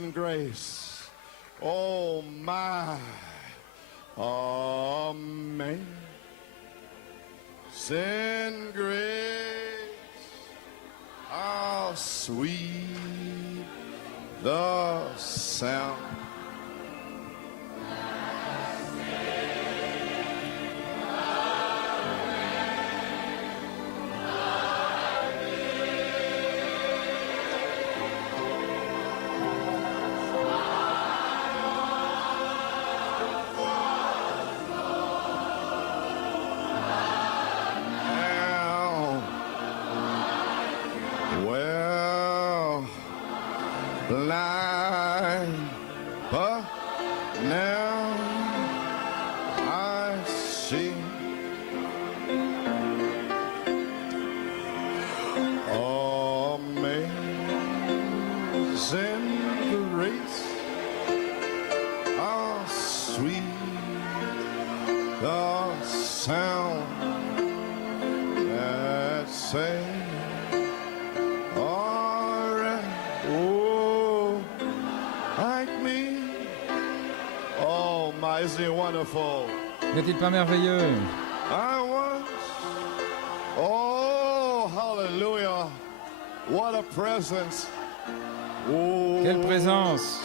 Grace. Oh my, amazing grace, how sweet the sound. Blind, but now I see. Amazing grace, how sweet the sound that saved. Isn't it wonderful? N'est-il pas merveilleux? I was. Oh, hallelujah. What a presence. Oh, quelle présence.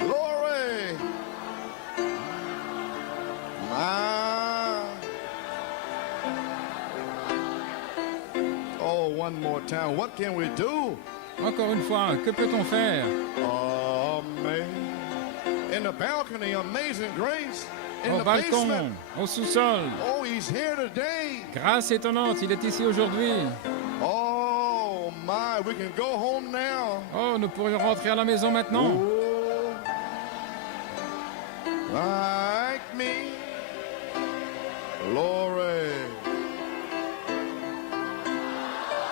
Glory. Oh, one more time. What can we do? Encore une fois, que peut-on faire? In the balcony, amazing grace. In Au the balcon, basement. au sous-sol. Oh, he's here today. Grâce étonnante, il est ici aujourd'hui. Oh my, we can go home now. Oh, nous pourrions rentrer à la maison maintenant. Oh, like me, glory.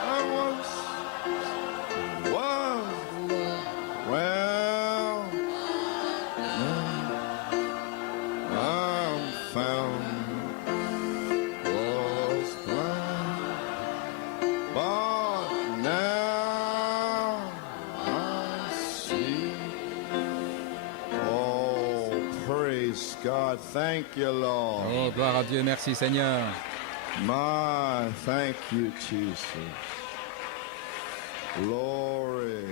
I was well, I'm found, was blind, but now I see. Oh, praise God. Thank you, Lord. Oh, gloire à Dieu, merci Seigneur. My, thank you, Jesus. Glory.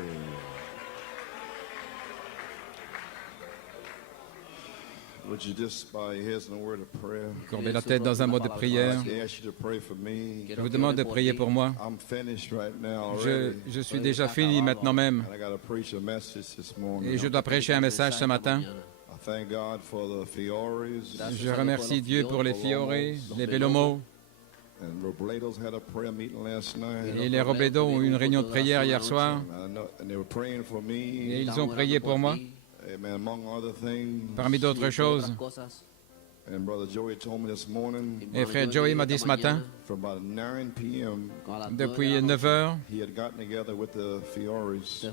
Would you just bow your heads in a word of prayer? Courbez la tête dans un mot de prière. I ask you to pray for me. Je vous demande de prier pour moi. I'm finished right now already. Je suis déjà fini maintenant même. And I got to preach a message this morning. Et je dois prêcher un message ce matin. I thank God for the Fioris. Je remercie Dieu pour les Fiori, les Bellomo. And Robledo's had a prayer meeting last night. Et les Robledo ont eu une réunion de prière hier soir. And they were praying for me. Et ils ont prié pour moi. Amen. Among other things. Parmi d'autres choses. And Brother Joey told me this morning, Et frère Joey m'a dit ce matin, from about 9 p.m., depuis 9 heures, he had gotten together with the Fioris.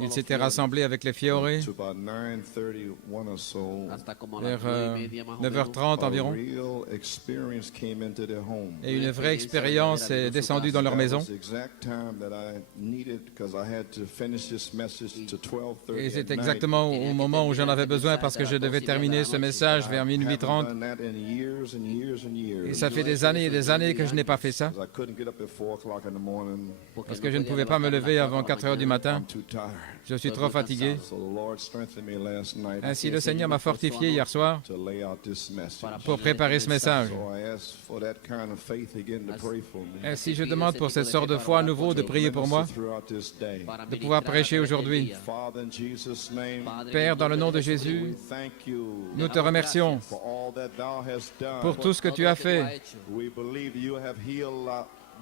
il s'était rassemblé avec les Fiori To about 9:31 or so. vers 9h30 A environ. real experience came into their home. Et une vraie expérience est descendue dans leur That maison. was the exact time that I needed because I had to finish this message to 12:30. Et c'est at night. exactement au moment où j'en avais besoin parce que je devais terminer ce message vers minuit 30. Haven't done that in years and years and years. Et ça fait des années et des années que je n'ai pas fait ça. Because I couldn't get up at 4 o'clock in the morning. Parce que je ne pouvais pas me lever avant 4 heures du matin. I'm too tired. Je suis trop fatigué. So the Lord strengthened me last night Ainsi, le Seigneur m'a fortifié hier soir to lay out this message. pour préparer ce message. So I ask for that kind of faith again to pray for me. Ainsi, je demande pour cette sorte de foi à nouveau de prier pour moi, Throughout this day. de pouvoir prêcher aujourd'hui. Father, in Jesus' name, Père, dans le nom de Jésus, we thank you nous te remercions for all that thou hast done. pour tout ce que tu as fait. We believe you have healed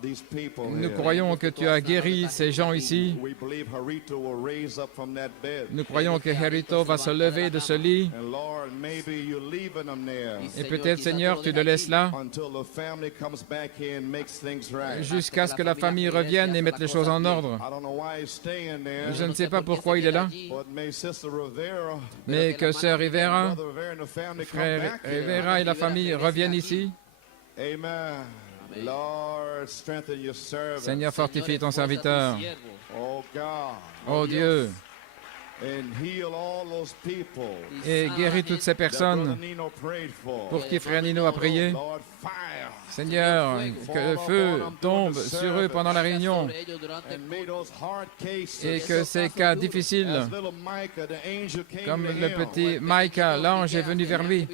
these people Nous here. croyons que tu as guéri ces gens ici. We believe Harito will raise up from that bed. Nous croyons que Herito va se lever de ce lit. And Lord, maybe you're leaving them there Et peut-être, Seigneur, tu le laisses là until the family comes back here and makes things right. jusqu'à ce que la famille revienne et mette les choses en ordre. I don't know why he's staying there, Je ne sais pas pourquoi il est là, but may Sister Rivera, mais que Sœur Rivera, Brother Rivera and the family come Frère back here. Rivera et la famille reviennent ici. Amen. Lord, strengthen your servant. Seigneur, fortifie ton serviteur. Oh God. Oh Dieu, and heal all those people et guéris toutes ces that Brother personnes Nino prayed for. pour qui Frère Nino a prié. Lord, fire. Seigneur, que le feu tombe sur eux pendant la réunion And may those hard cases, et que ces cas difficiles, as little Micah, the angel came comme to le him, petit Micah, l'ange est venu vers lui,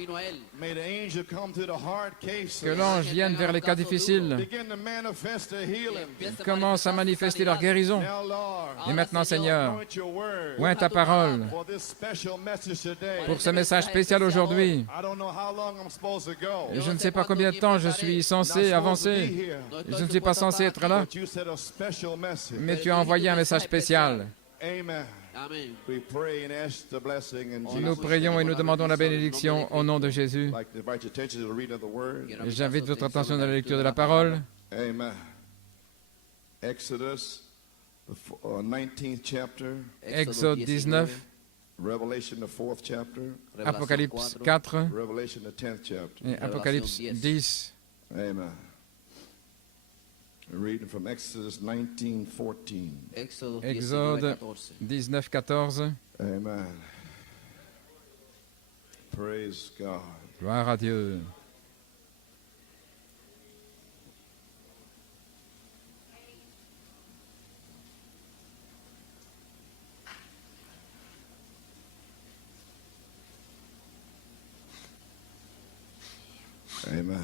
may the angel come to the hard cases, que l'ange vienne vers les cas difficiles, begin to manifest the healing. commence à manifester leur guérison. Now, Lord, Et maintenant, Seigneur, anoint your word oins ta parole for this special message today. pour ce message spécial aujourd'hui. I don't know how long I'm supposed to go. Et je ne sais pas combien de temps je suis censé avancer. Je ne suis pas censé être là, But you said a special message. mais tu as envoyé un message spécial. Amen. Amen. We pray and ask the blessing in Nous Jesus' prions et nous demandons la bénédiction au nom de Jésus. I'd like to invite your attention to the reading of the word. Et j'invite votre attention dans la lecture de la parole. Amen. Exodus, the 19th chapter, Exode 19, Revelation, the 4th chapter, Apocalypse 4 Revelation, the 10th chapter. et Apocalypse 10. Amen. Reading from Exodus 19:14. Exode 19, 14. Amen. Praise God. Gloire à Dieu. Amen.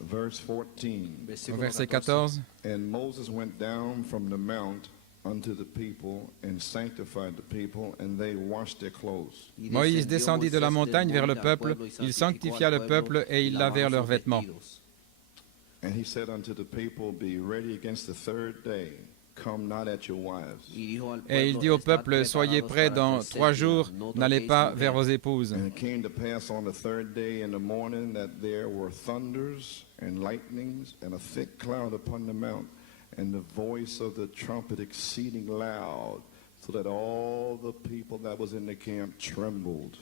Verse 14. Au verset 14. And Moses went down from the mount unto the people and sanctified the people, and they washed their clothes. Moïse descendit de la montagne vers le peuple, il sanctifia le peuple et ils lavèrent leurs vêtements. And he said unto the people, Be ready against the third day. Come not at your wives. Et il dit au peuple, soyez prêts dans 3 jours, n'allez pas vers vos épouses. And it came to pass on the third day in the morning that there were thunders and lightnings and a thick cloud upon the mount, and the voice of the trumpet exceeding loud, so that all the people that was in the camp trembled.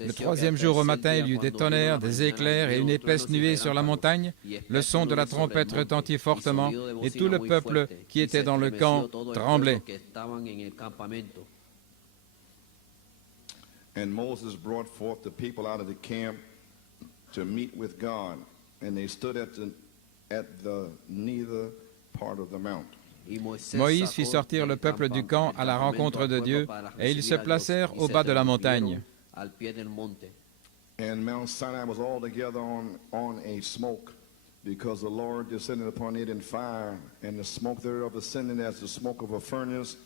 Le 3e jour au matin, il y eut des tonnerres, des éclairs et une épaisse nuée sur la montagne. Le son de la trompette retentit fortement et tout le peuple qui était dans le camp tremblait. And Moses brought forth the people out of the camp to meet with God, and they stood at the neither part of the mount. Moïse fit sortir le peuple du camp à la rencontre de Dieu, et ils se placèrent au bas de la montagne. And Mount Sinai was altogether on a smoke, because the Lord descended upon it in fire, and the smoke thereof ascended as the smoke of a furnace,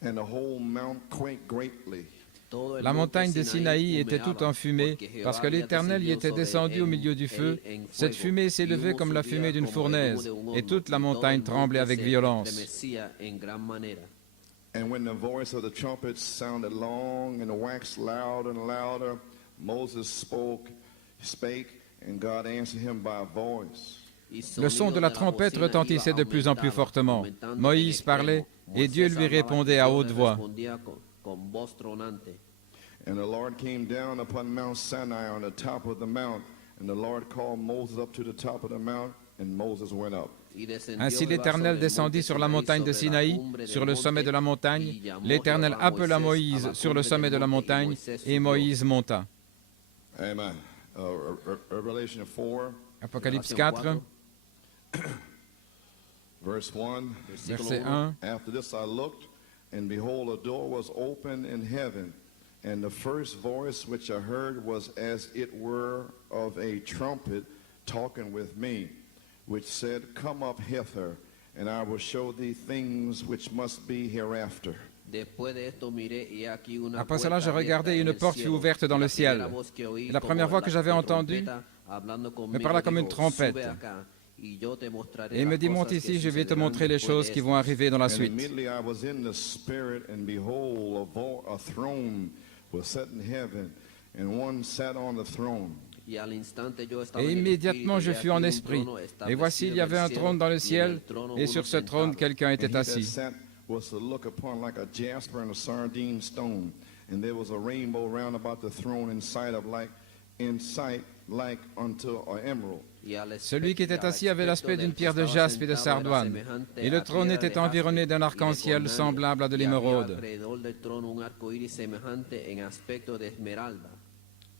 and the whole mount quaked greatly. La montagne de Sinaï était toute en fumée, parce que l'Éternel y était descendu au milieu du feu. Cette fumée s'élevait comme la fumée d'une fournaise, et toute la montagne tremblait avec violence. And when the voice of the trumpet sounded long and waxed louder and louder, Moses spake, and God answered him by a voice. Le son de la trompette retentissait de plus en plus fortement. Moïse parlait, et Dieu lui répondait à haute voix. And the Lord came down upon Mount Sinai on the top of the mount, and the Lord called Moses up to the top of the mount, and Moses went up. Ainsi l'Éternel descendit sur la montagne de Sinaï, sur le sommet de la montagne. L'Éternel appela Moïse sur le sommet de la montagne, et Moïse monta. Amen. Revelation 4, Apocalypse 4, verse 1. verset 1. After this I looked, and behold, a door was open in heaven, and the first voice which I heard was as it were of a trumpet talking with me, which said, Come up hither, and I will show thee things which must be hereafter. Après cela, je regardai et une porte fut ouverte dans le ciel. Et la première voix que j'avais entendue me parla comme une trompette. Et il me dit, monte ici, je vais te montrer les choses qui vont arriver dans la And suite. immediately I was in the Spirit, and behold, a throne was set in heaven, and one sat on the throne. Et immédiatement je fus en esprit. Et voici, il y avait un trône dans le ciel, et sur ce trône, quelqu'un And était he that assis. sat was to look upon like a jasper and a sardine stone, and there was a rainbow round about the throne in sight like unto an emerald. Celui qui était assis avait l'aspect d'une pierre de jaspe et de sardoine, et le trône était environné d'un arc-en-ciel semblable à de l'émeraude.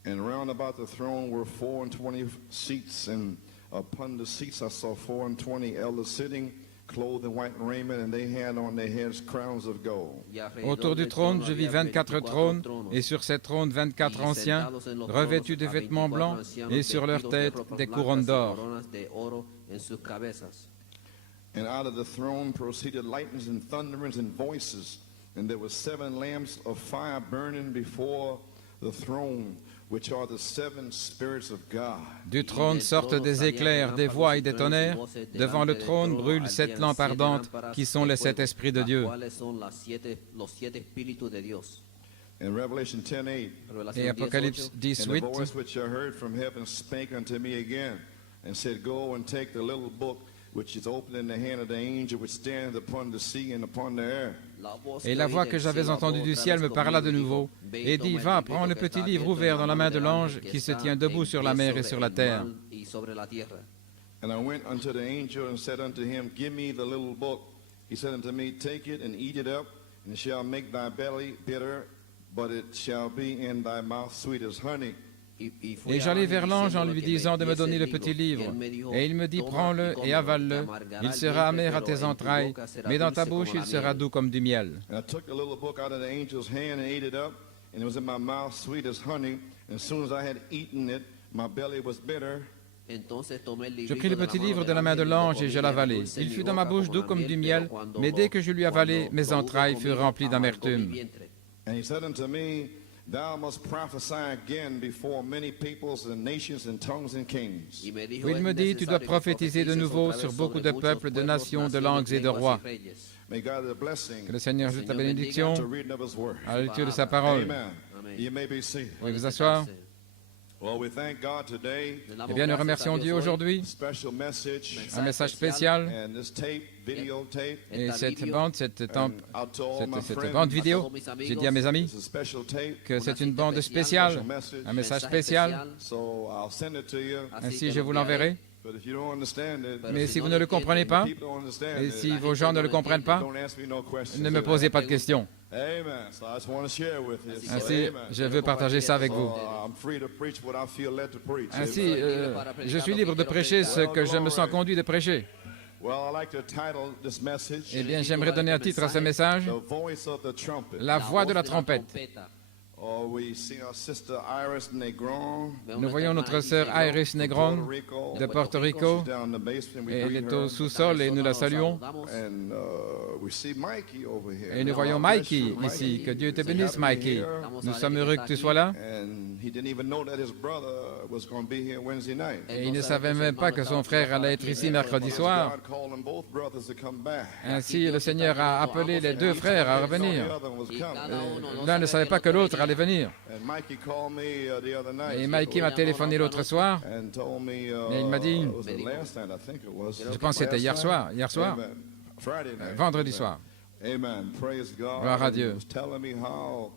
And round about the throne were 24 seats, and upon the seats I saw 24 elders sitting, clothed in white raiment, and they had on their heads crowns of gold. Autour du trône, je vis 24 trônes, et sur ces trônes 24 anciens, revêtus de vêtements blancs, et sur leurs têtes des couronnes d'or. And out of the throne proceeded lightnings and thunderings and voices, and there were 7 lamps of fire burning before the throne, which are the 7 spirits of God. Du trône sortent des éclairs, des voix et des tonnerres. Devant le trône brûlent 7 lampes ardentes, qui sont les 7 esprits de Dieu. In Revelation 10:8, Et Apocalypse and 10, the 8, voice which I heard from heaven spake unto me again, and said, Go and take the little book which is opened in the hand of the angel which standeth upon the sea and upon the air. et la voix que j'avais entendue du ciel me parla de nouveau, et dit, va, prends le petit livre ouvert dans la main de l'ange qui se tient debout sur la mer et sur la terre. And I went unto the angel and said unto him, Give me the little book. He said unto me, Take it and eat it up, and it shall make thy belly bitter, but it shall be in thy mouth sweet as honey. Et j'allai vers l'ange en lui disant de me donner le petit livre. Et il me dit, prends-le et avale-le. Il sera amer à tes entrailles, mais dans ta bouche il sera doux comme du miel. And I took the little book out of the angel's hand and ate it up, and it was in my mouth sweet as honey. And as soon as I had eaten it, my belly was bitter. Je pris le petit livre de la main de l'ange et je l'avalai. Il fut dans ma bouche doux comme du miel, mais dès que je lui avalai, mes entrailles furent remplies d'amertume. And he said unto me, Thou must prophesy again before many peoples and nations and tongues and kings. Où il me dit, tu dois prophétiser de nouveau sur beaucoup de peuples, de nations, de langues et de rois. May God have a blessing Que le Seigneur ajoute la bénédiction to reading of his word. à la lecture de sa parole. Amen. You may be seated. Vous pouvez vous asseoir. Well, we thank God today. Eh bien, nous remercions Dieu aujourd'hui. Special message Un message spécial. and this tape, videotape. Et cette bande, cette Cette bande vidéo, j'ai dit à mes amis It's a special tape. que c'est une bande spéciale, un message spécial. So I'll send it to you. Ainsi, je vous l'enverrai. But if you don't understand it, Mais si vous ne le comprenez pas, people don't understand et it, si vos gens ne le comprennent pas, don't ask me no questions. ne me posez pas de questions. Amen. So I just want to share with you. So, Ainsi, amen. je veux partager ça avec vous. I'm free to preach what I feel led to preach. Ainsi, je suis libre de prêcher ce que je me sens conduit de prêcher. Well, I like to title this message, Eh bien, j'aimerais donner un titre à ce message, The Voice of the Trumpet. La voix de la trompette. Oh, we see our sister Iris Negron, Nous voyons notre sœur Iris Negron de Porto Rico. down in the basement. We Et elle greet est her. au sous-sol et nous la saluons. And we see Mikey over here. Et nous voyons Mikey ici. Que Dieu te bénisse, Mikey. Nous sommes heureux que tu sois là. And he didn't even know that his brother was going to be here Wednesday night. Et il ne savait même pas que son frère allait être ici mercredi soir. God called them both brothers to come back. Ainsi, le Seigneur a appelé les deux frères à The revenir. other one was coming. L'un ne savait pas que l'autre allait venir. And Mikey called me the other night. Et Mikey m'a téléphoné l'autre soir. And told me, Et il m'a dit, it was the last night, I think it was. Je pense que c'était hier soir. Amen. Friday night. Vendredi soir. Amen. Praise God. Gloire à And he Dieu. was telling me how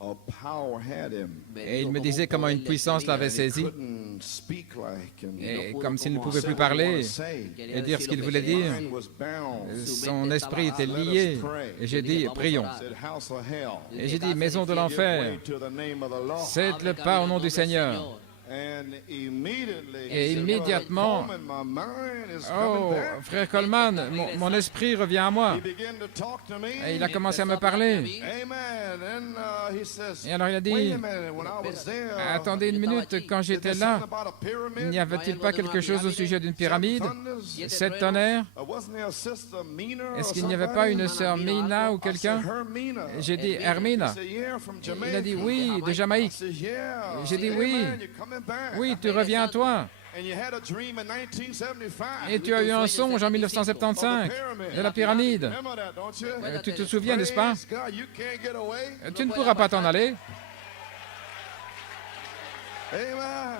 a power had him. Et il me disait comment une puissance l'avait And he saisi. couldn't speak like and Et comme s'il ne pouvait say plus what he wanted parler to say. et dire ce qu'il voulait dire, Mine was bound. son esprit était lié. Et j'ai dit, prions. Said, House of hell. Et j'ai dit, maison de Give l'enfer, way to the name of the Lord. cède le pas au nom du Seigneur. And immediately, Et he said, immédiatement, Brother Coleman, my mind is oh, coming back. frère Coleman, mon esprit revient à moi. He began to talk to me. Et il a commencé à me parler. Amen. And he says, Et alors il a wait dit, a minute, when I was there, attendez une minute, quand j'étais là, about a pyramid, n'y avait-il pas quelque chose au sujet d'une pyramide? thunders, 7 tonnerres? wasn't there a sister Mina or Est-ce qu'il n'y avait somebody? pas une sœur Mina ou I quelqu'un? said, Hermina. J'ai dit, Hermina. He said, yeah, from Il a Jamaica. dit, oui, de I Jamaïque. said, yeah. J'ai dit, Amen, oui. you're coming back. Oui, tu reviens à toi. And you had a dream in 1975. Et tu as eu un songe en 1975 de la pyramide. Remember that, don't you? Tu te souviens, n'est-ce pas? Praise God, you can't get away. Tu ne pourras pas t'en aller. Amen.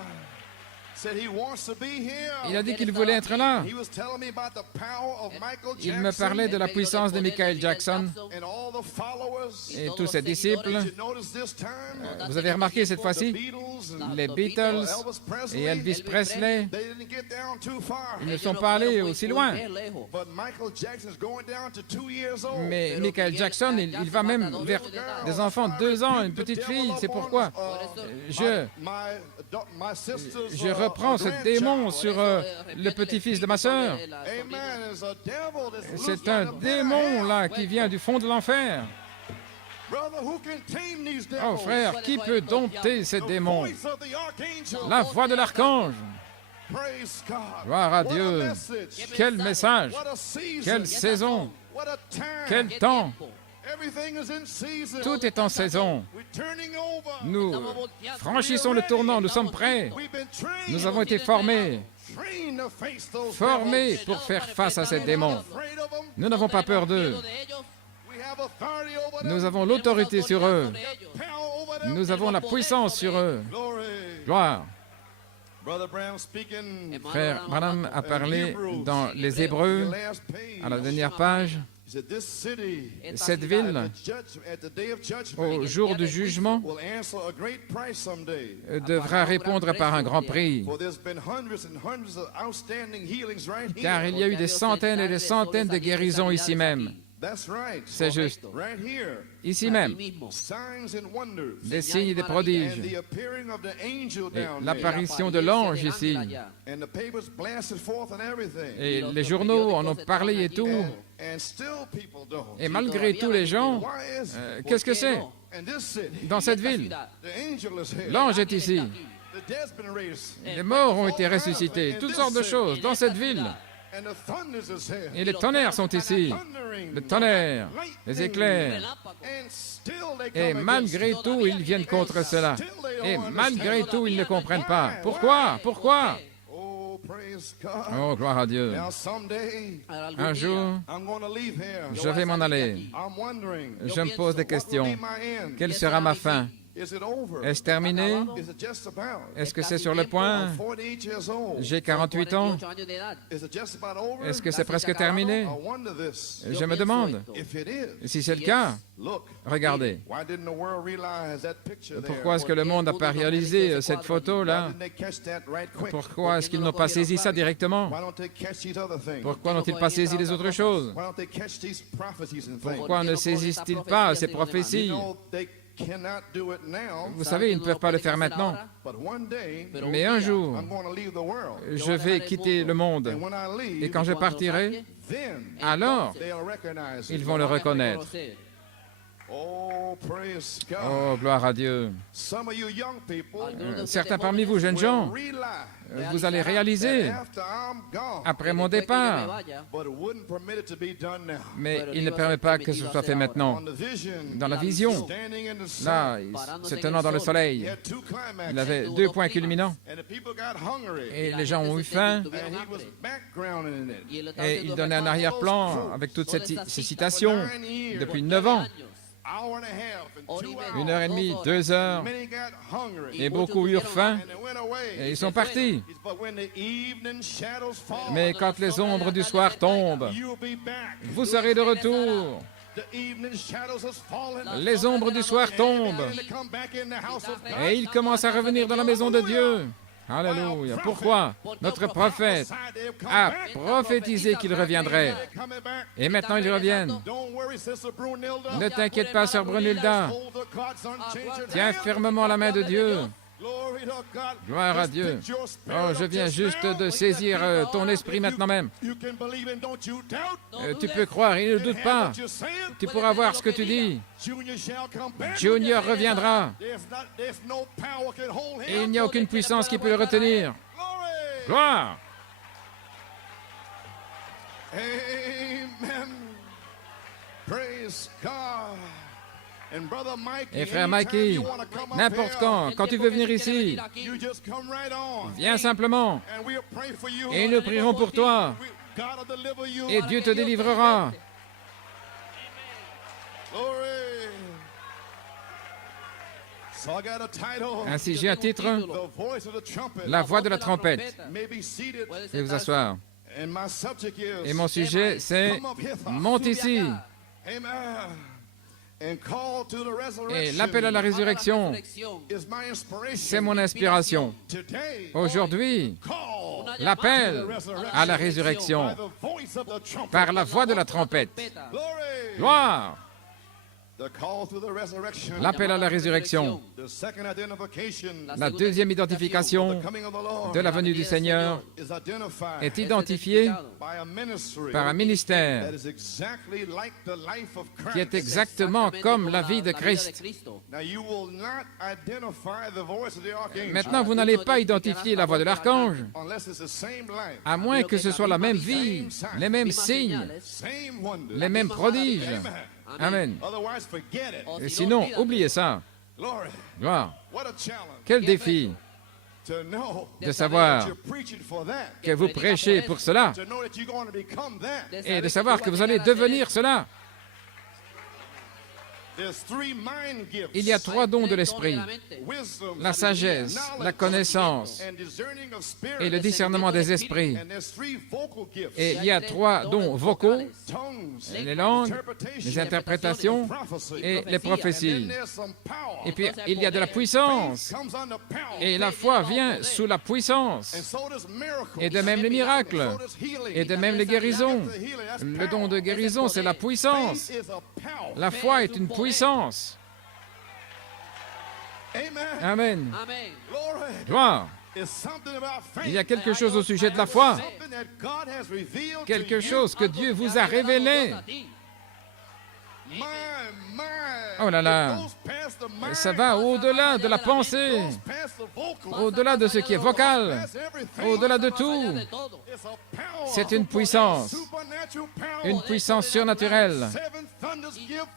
Il a dit qu'il voulait être là. Il me parlait de la puissance de Michael Jackson et tous ses disciples. Vous avez remarqué cette fois-ci, les Beatles et Elvis Presley, ils ne sont pas allés aussi loin. Mais Michael Jackson, il va même vers des enfants de 2 ans, une petite fille. C'est pourquoi je reprends ce démon sur le petit-fils de ma sœur. C'est un démon là qui vient du fond de l'enfer. Oh frère, qui peut dompter ces démons? La voix de l'archange. Gloire à Dieu. Quel message, quelle saison, quel temps. Tout est en saison. Nous franchissons le tournant, nous sommes prêts. Nous avons été formés pour faire face à ces démons. Nous n'avons pas peur d'eux. Nous avons l'autorité sur eux. Nous avons la puissance sur eux. Gloire. Frère Branham a parlé dans les Hébreux, à la dernière page. Cette ville, au jour du jugement, devra répondre par un grand prix. Car il y a eu des centaines et des centaines de guérisons ici même. C'est juste. Ici même. Des signes et des prodiges. Et l'apparition de l'ange ici. Et les journaux en ont parlé et tout. Et malgré tout, les gens, qu'est-ce que c'est dans cette ville? L'ange est ici. Les morts ont été ressuscités. Toutes sortes de choses dans cette ville. Et les tonnerres sont ici. Le tonnerre, les éclairs. Et malgré tout, ils viennent contre cela. Et malgré tout, ils ne comprennent pas. Pourquoi? Pourquoi? Oh, gloire à Dieu. Un jour, je vais m'en aller. Je me pose des questions. Quelle sera ma fin? Est-ce terminé? Est-ce que c'est sur le point? J'ai 48 ans. Est-ce que c'est presque terminé? Je me demande. Si c'est le cas, regardez. Pourquoi est-ce que le monde n'a pas réalisé cette photo-là? Pourquoi est-ce qu'ils n'ont pas saisi ça directement? Pourquoi n'ont-ils pas saisi les autres choses? Pourquoi ne saisissent-ils pas ces prophéties? Vous savez, ils ne peuvent pas le faire maintenant. Mais un jour, je vais quitter le monde. Et quand je partirai, alors, ils vont le reconnaître. Oh, gloire à Dieu. Certains parmi vous, jeunes gens, vous allez réaliser, après mon départ, mais il ne permet pas que ce soit fait maintenant. Dans la vision, là, se tenant dans le soleil, il avait 2 points culminants, et les gens ont eu faim, et il donnait un arrière-plan avec toutes ces citations depuis 9 ans. 1h30, 2 heures, et beaucoup eurent faim, et ils sont partis. Mais quand les ombres du soir tombent, vous serez de retour. Les ombres du soir tombent, et ils commencent à revenir dans la maison de Dieu. Alléluia. Pourquoi? Notre prophète a prophétisé qu'il reviendrait. Et maintenant, ils reviennent. Ne t'inquiète pas, sœur Brunhilda. Tiens fermement la main de Dieu. Gloire à Dieu. Oh, je viens juste de saisir ton esprit maintenant même. Tu peux croire, il ne doute pas. Tu pourras voir ce que tu dis. Junior reviendra. Et il n'y a aucune puissance qui peut le retenir. Gloire. Amen. Praise God. Et frère Mikey, n'importe quand tu veux venir ici, viens simplement et nous prierons pour toi et Dieu te délivrera. Ainsi, j'ai un titre, La voix de la trompette. Veuillez vous asseoir. Et mon sujet, c'est Monte ici. Et l'appel à la résurrection, c'est mon inspiration. Aujourd'hui, l'appel à la résurrection par la voix de la trompette. Gloire! L'appel à la résurrection. La deuxième identification de la venue du Seigneur est identifiée par un ministère qui est exactement comme la vie de Christ. Maintenant, vous n'allez pas identifier la voix de l'archange, à moins que ce soit la même vie, les mêmes signes, les mêmes prodiges. Amen. Et sinon, oubliez ça. Gloire. Quel défi de savoir que vous prêchez pour cela et de savoir que vous allez devenir cela. Il y a 3 dons de l'esprit, la sagesse, la connaissance et le discernement des esprits. Et il y a 3 dons vocaux, les langues, les interprétations et les prophéties. Et puis il y a de la puissance. Et la foi vient sous la puissance. Et de même les miracles. Et de même les guérisons. Le don de guérison, c'est la puissance. La foi est une puissance. Amen. Gloire. Il y a quelque chose au sujet de la foi. Quelque chose que Dieu vous a révélé. Oh là là, ça va au-delà de la pensée, au-delà de ce qui est vocal, au-delà de tout. C'est une puissance surnaturelle.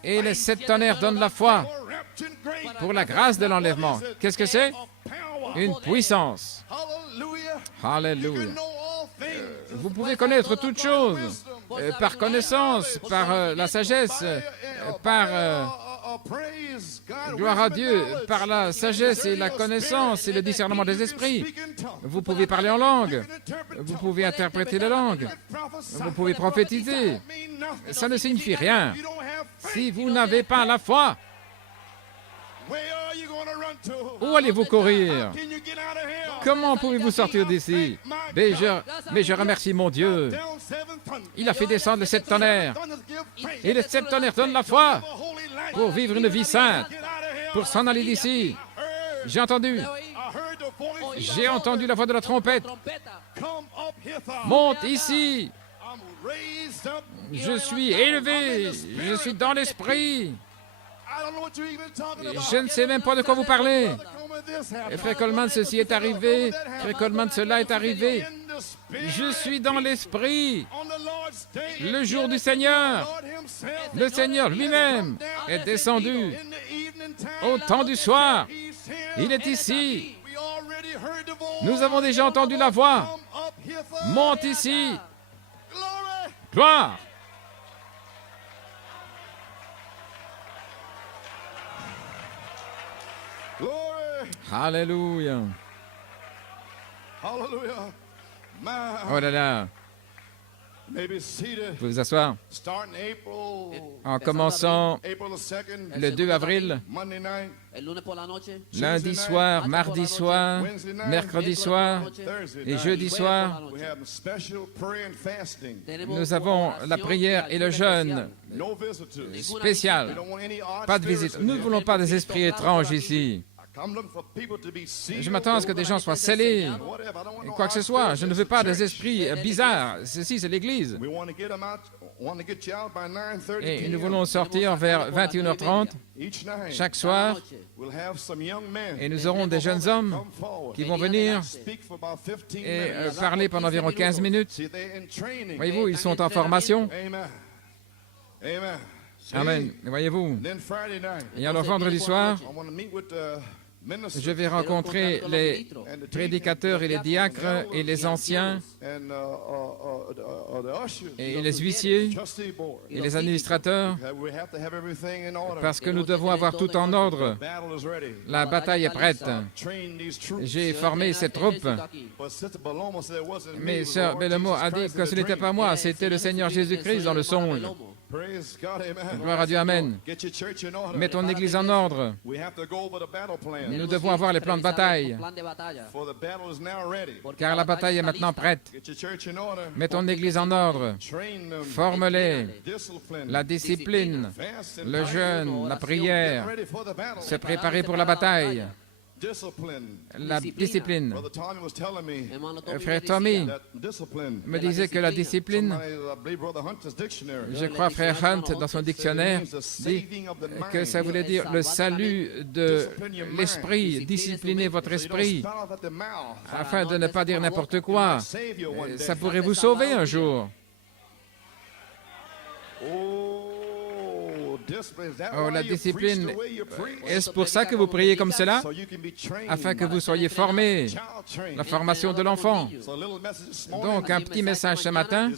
Et les 7 tonnerres donnent la foi pour la grâce de l'enlèvement. Qu'est-ce que c'est? Une puissance. Alléluia. Vous pouvez connaître toutes choses par connaissance, par la sagesse, par gloire à Dieu, par la sagesse et la connaissance et le discernement des esprits. Vous pouvez parler en langue, vous pouvez interpréter les langues, vous pouvez prophétiser. Ça ne signifie rien si vous n'avez pas la foi. Où allez-vous courir? Comment pouvez-vous sortir d'ici? Mais je remercie mon Dieu. Il a fait descendre les 7 tonnerres. Et les 7 tonnerres donnent la foi pour vivre une vie sainte, pour s'en aller d'ici. J'ai entendu la voix de la trompette. Monte ici. Je suis élevé. Je suis dans l'esprit. Je ne sais même pas de quoi vous parlez. Et Frère Coleman, ceci est arrivé. Frère Coleman, cela est arrivé. Je suis dans l'esprit. Le jour du Seigneur, le Seigneur lui-même est descendu au temps du soir. Il est ici. Nous avons déjà entendu la voix. Monte ici. Gloire. Alléluia. Oh là là. Vous pouvez vous asseoir. En commençant le 2 avril, lundi soir, mardi soir, mercredi soir et jeudi soir, nous avons la prière et le jeûne spécial. Pas de visite. Nous ne voulons pas des esprits étranges ici. Je m'attends à ce que des gens soient scellés, quoi que ce soit. Je ne veux pas des esprits bizarres. Ceci, c'est l'Église. Et nous voulons sortir vers 21h30 chaque soir. Et nous aurons des jeunes hommes qui vont venir et parler pendant environ 15 minutes. Voyez-vous, ils sont en formation. Amen. Voyez-vous. Et alors, vendredi soir, je vais rencontrer les prédicateurs et les diacres et les anciens et les huissiers et les administrateurs, parce que nous devons avoir tout en ordre. La bataille est prête. J'ai formé cette troupe, mais Sœur Bellomo a dit que ce n'était pas moi, c'était le Seigneur Jésus-Christ dans le songe. Gloire à Dieu, Amen. Mets ton Église en ordre. Nous devons avoir les plans de bataille, car la bataille est maintenant prête. Mets ton Église en ordre. Forme-les. La discipline, le jeûne, la prière, se préparer pour la bataille. La discipline. Frère Tommy me disait que la discipline, je crois Frère Hunt dans son dictionnaire, dit que ça voulait dire le salut de l'esprit, disciplinez votre esprit afin de ne pas dire n'importe quoi. Ça pourrait vous sauver un jour. Oh, la discipline, est-ce pour ça que vous priez comme cela? Afin que vous soyez formés, la formation de l'enfant. Donc, un petit message ce matin,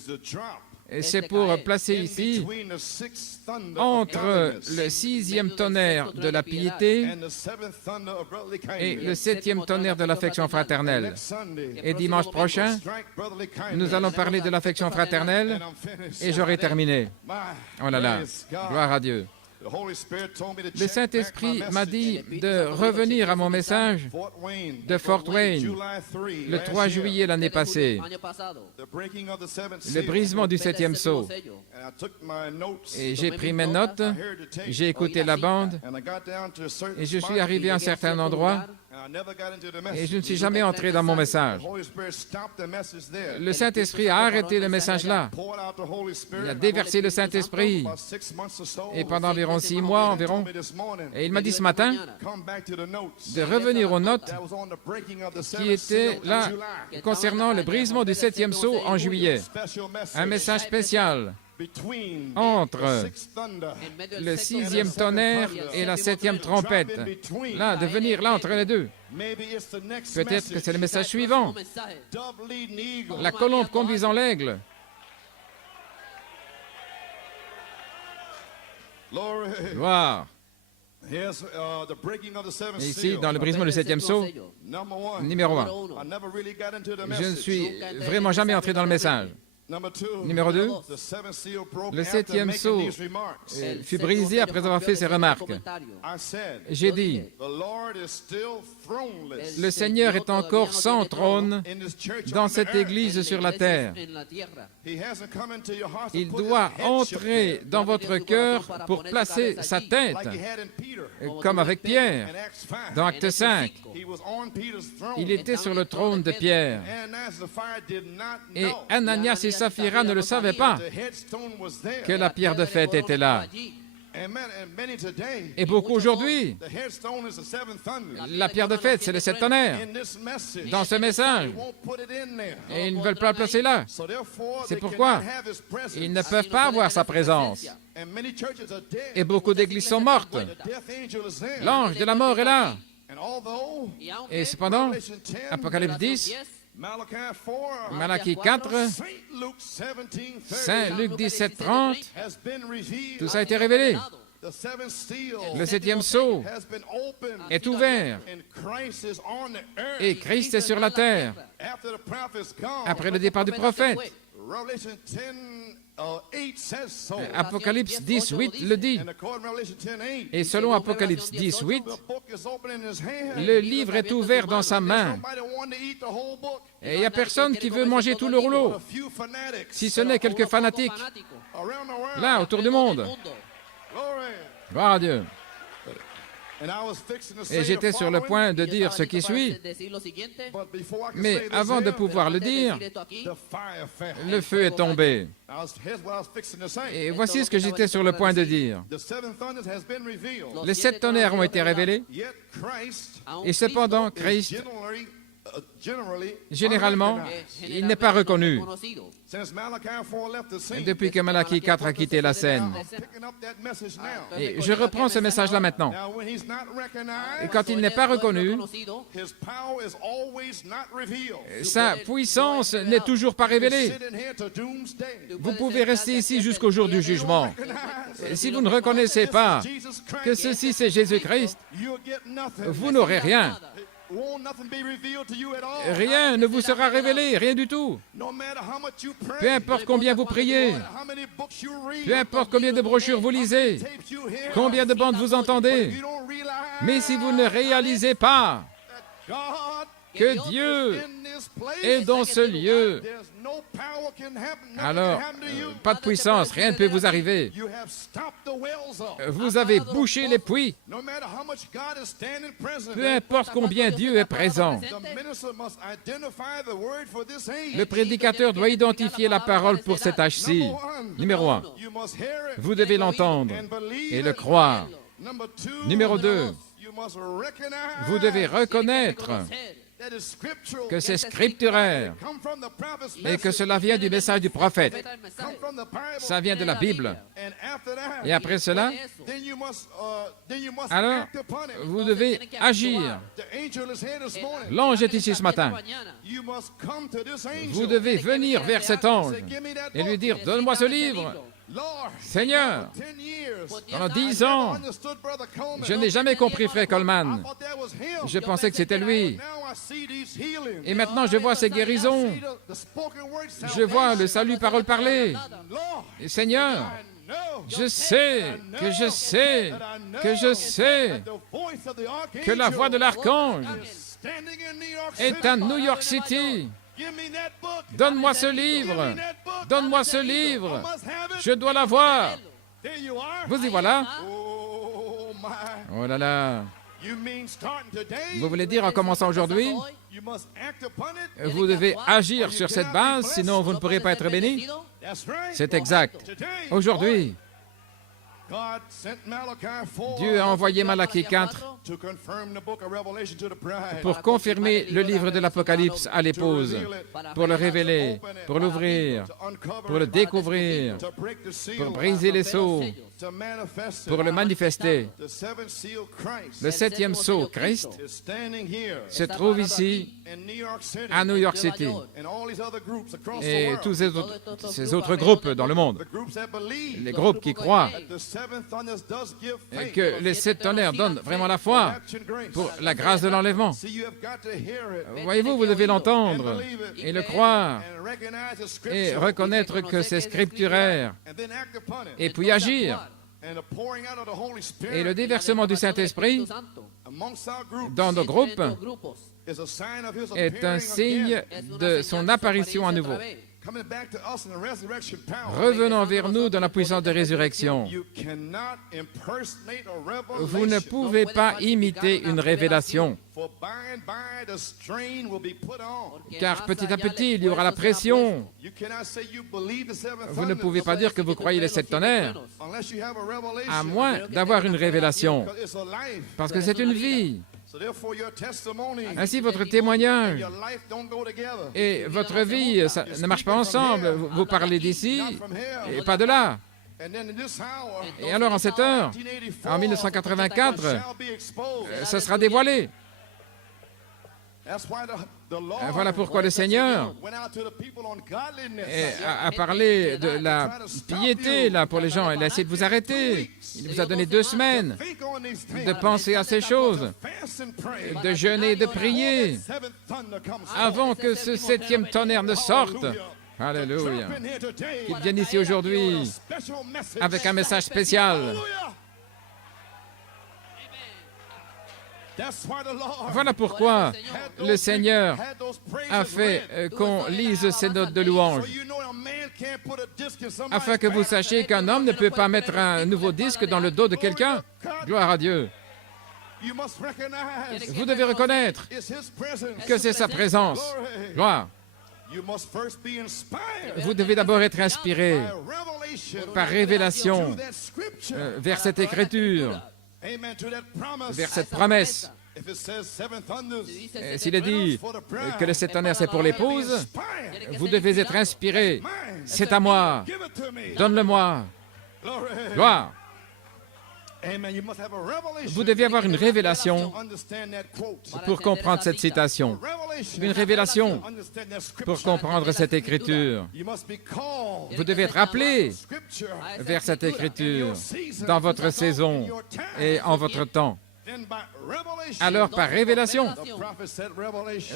et c'est pour placer ici, entre le 6e tonnerre de la piété et le 7e tonnerre de l'affection fraternelle. Et dimanche prochain, nous allons parler de l'affection fraternelle et j'aurai terminé. Oh là là, gloire à Dieu. Le Saint-Esprit m'a dit de revenir à mon message de Fort Wayne, le 3 juillet l'année passée, le brisement du 7e sceau. Et j'ai pris mes notes, j'ai écouté la bande, et je suis arrivé à un certain endroit, et je ne suis jamais entré dans mon message. Le Saint-Esprit a arrêté le message là. Il a déversé le Saint-Esprit. Et pendant environ 6 mois, environ, et il m'a dit ce matin de revenir aux notes qui étaient là concernant le brisement du 7e sceau en juillet. Un message spécial entre le 6e tonnerre et la 7e trompette. Là, de venir là entre les deux. Peut-être que c'est le message suivant. La colombe conduisant l'aigle. Gloire. Et ici, dans le brisement du 7e sceau, numéro 1. Je ne suis vraiment jamais entré dans le message. Numéro 2, le 7e sceau fut brisé après avoir fait ses remarques. J'ai dit, le Seigneur est encore sans trône dans cette Église sur la terre. Il doit entrer dans votre cœur pour placer sa tête, comme avec Pierre, dans Acte 5. Il était sur le trône de Pierre. Et Ananias et Saphira ne le savaient pas que la pierre de fête était là. Et beaucoup aujourd'hui, la pierre de fête, c'est le 7 tonnerres. Dans ce message, et ils ne veulent pas la placer là. C'est pourquoi ils ne peuvent pas avoir sa présence. Et beaucoup d'églises sont mortes. L'ange de la mort est là. Et cependant, Apocalypse 10, Malachie 4, Saint Luc 17, 30, tout ça a été révélé. Le 7e sceau est ouvert et Christ est sur la terre après le départ du prophète. Apocalypse 10, 8 le dit. Et selon Apocalypse 10, 8, le livre est ouvert dans sa main. Et il n'y a personne qui veut manger tout le rouleau, si ce n'est quelques fanatiques, là, autour du monde. Gloire à Dieu. Et j'étais sur le point de dire ce qui suit, mais avant de pouvoir le dire, le feu est tombé. Et voici ce que j'étais sur le point de dire. Les 7 tonnerres ont été révélés, et cependant, Christ Généralement, il n'est pas reconnu. Depuis que Malachie 4 a quitté la scène. Et je reprends ce message-là maintenant. Et quand il n'est pas reconnu, sa puissance n'est toujours pas révélée. Vous pouvez rester ici jusqu'au jour du jugement. Et si vous ne reconnaissez pas que ceci c'est Jésus-Christ, vous n'aurez rien. Rien ne vous sera révélé, rien du tout. Peu importe combien vous priez, peu importe combien de brochures vous lisez, combien de bandes vous entendez, mais si vous ne réalisez pas que Dieu est dans ce lieu, alors pas de puissance, rien ne peut vous arriver. Vous avez bouché les puits. Peu importe combien Dieu est présent. Le prédicateur doit identifier la parole pour cet âge-ci. Numéro 1, vous devez l'entendre et le croire. Numéro 2, vous devez reconnaître que c'est scripturaire et que cela vient du message du prophète. Ça vient de la Bible. Et après cela, alors, vous devez agir. L'ange est ici ce matin. Vous devez venir vers cet ange et lui dire, donne-moi ce livre. Seigneur, pendant 10 ans, je n'ai jamais compris Frère Coleman. Je pensais que c'était lui. Et maintenant, je vois ces guérisons. Je vois le salut parole parlée. Et Seigneur, je sais que la voix de l'archange est à New York City. Donne-moi ce livre. Donne-moi ce livre. Je dois l'avoir. Vous y voilà. Oh là là. Vous voulez dire en commençant aujourd'hui? Vous devez agir sur cette base, sinon vous ne pourrez pas être béni. C'est exact. Aujourd'hui, Dieu a envoyé Malachie 4 pour confirmer le livre de l'Apocalypse à l'épouse, pour le révéler, pour l'ouvrir, pour le découvrir, pour briser les sceaux, pour le manifester. Le 7e sceau, Christ, se trouve ici, à New York City, et tous ces autres groupes dans le monde, les groupes qui croient que les 7 tonnerres donnent vraiment la foi pour la grâce de l'enlèvement. Voyez-vous, vous devez l'entendre et le croire et reconnaître que c'est scripturaire et puis agir. Et le déversement du Saint-Esprit dans nos groupes est un signe de son apparition à nouveau. Revenons vers nous dans la puissance de résurrection. Vous ne pouvez pas imiter une révélation, car petit à petit, il y aura la pression. Vous ne pouvez pas dire que vous croyez les 7 tonnerres, à moins d'avoir une révélation, parce que c'est une vie. Ainsi, votre témoignage et votre vie ça ne marchent pas ensemble. Vous parlez d'ici et pas de là. Et alors, en cette heure, en 1984, ça sera dévoilé. Voilà pourquoi le Seigneur a parlé de la piété là, pour les gens. Il a essayé de vous arrêter. Il vous a donné 2 semaines de penser à ces choses, de jeûner et de prier avant que ce 7e tonnerre ne sorte. Alléluia. Qu'il vienne ici aujourd'hui avec un message spécial. Voilà pourquoi le Seigneur a fait qu'on lise ces notes de louange, afin que vous sachiez qu'un homme ne peut pas mettre un nouveau disque dans le dos de quelqu'un. Gloire à Dieu. Vous devez reconnaître que c'est sa présence. Gloire. Vous devez d'abord être inspiré par révélation vers cette écriture, vers cette promesse. S'il est dit que les 7 tonnerres, c'est pour l'épouse, vous devez être inspiré. C'est à moi. Donne-le-moi. Gloire. Vous devez avoir une révélation pour comprendre cette citation. Une révélation pour comprendre cette écriture. Vous devez être appelé vers cette écriture dans votre saison et en votre temps. Alors, par révélation,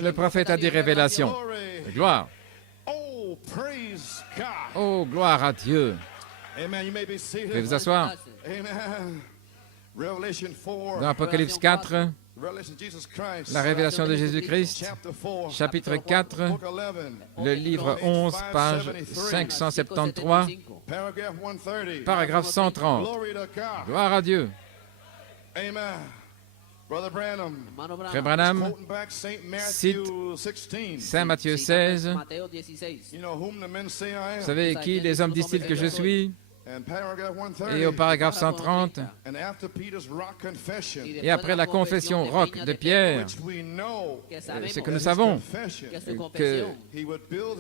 le prophète a dit révélation. Gloire. Oh, gloire à Dieu. Vous pouvez vous asseoir. Dans Apocalypse 4, la révélation de Jésus-Christ, chapitre 4, le livre 11, page 573, paragraphe 130. Gloire à Dieu. Frère Branham cite Saint Matthieu 16. Vous savez qui les hommes disent-ils que je suis? Et au paragraphe 130, et après la confession roc de Pierre, c'est que nous savons que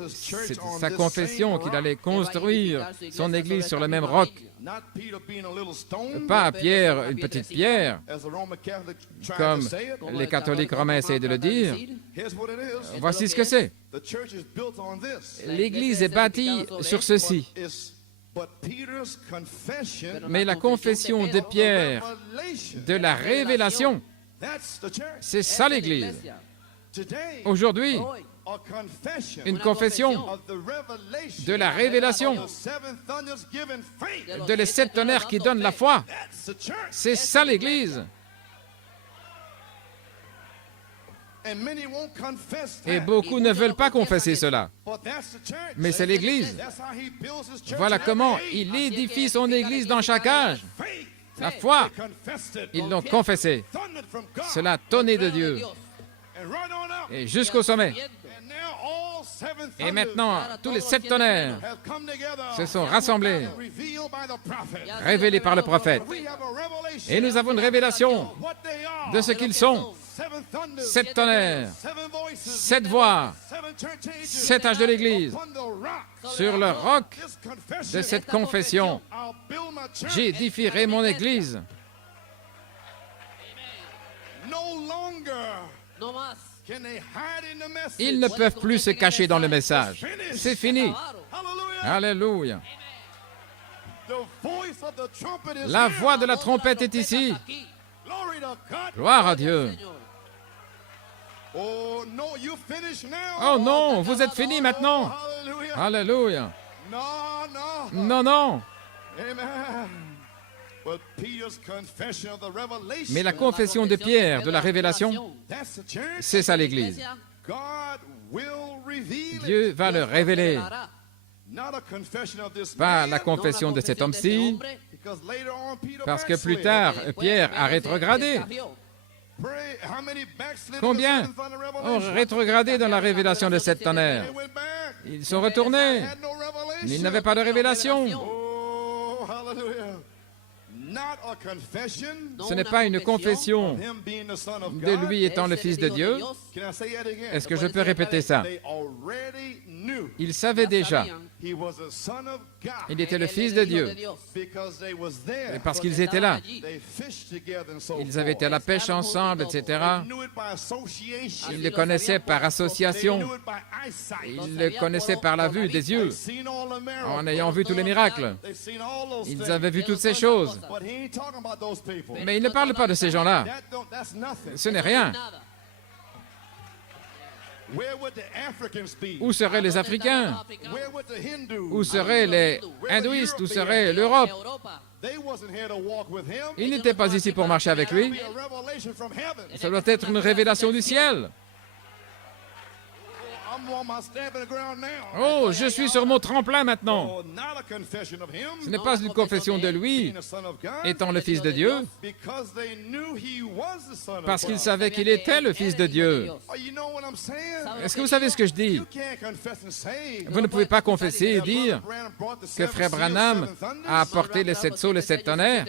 c'est sa confession qu'il allait construire son Église sur le même roc. Pas Pierre, une petite pierre, comme les catholiques romains essayent de le dire. Voici ce que c'est. L'Église est bâtie sur ceci. Mais la confession de Pierre de la révélation, c'est ça l'Église. Aujourd'hui, une confession de la révélation, de les 7 tonnerres qui donnent la foi, c'est ça l'Église. Et beaucoup ne veulent pas confesser cela. Mais c'est l'Église. Voilà comment il édifie son Église dans chaque âge. La foi, ils l'ont confessé. Cela tonnait de Dieu. Et jusqu'au sommet. Et maintenant, tous les 7 tonnerres se sont rassemblés, révélés par le prophète. Et nous avons une révélation de ce qu'ils sont. 7 tonnerres, 7 voix, 7 âges de l'Église. Sur le roc de cette confession, j'édifierai mon Église. Ils ne peuvent plus se cacher dans le message. C'est fini. Alléluia. La voix de la trompette est ici. Gloire à Dieu. Oh non, vous êtes fini maintenant. Alléluia. Non, non. Mais la confession de Pierre de la révélation, c'est ça l'Église. Dieu va le révéler. Pas la confession de cet homme-ci, parce que plus tard, Pierre a rétrogradé. Combien ont rétrogradé dans la révélation de 7 tonnerres? Ils sont retournés. Ils n'avaient pas de révélation. Ce n'est pas une confession de lui étant le Fils de Dieu. Est-ce que je peux répéter ça? Ils savaient déjà. Il était le Fils de Dieu. Et parce qu'ils étaient là. Ils avaient été à la pêche ensemble, etc. Ils le connaissaient par association. Ils le connaissaient par la vue des yeux, en ayant vu tous les miracles. Ils avaient vu toutes ces choses. Mais il ne parle pas de ces gens-là. Ce n'est rien. Où seraient les Africains? Où seraient les hindouistes? Où serait l'Europe? Ils n'étaient pas ici pour marcher avec lui. Ça doit être une révélation du ciel. Oh, je suis sur mon tremplin maintenant. Ce n'est pas une confession de lui étant le Fils de Dieu, parce qu'il savait qu'il était le Fils de Dieu. Est-ce que vous savez ce que je dis? Vous ne pouvez pas confesser et dire que Frère Branham a apporté les 7 sceaux, les 7 tonnerres.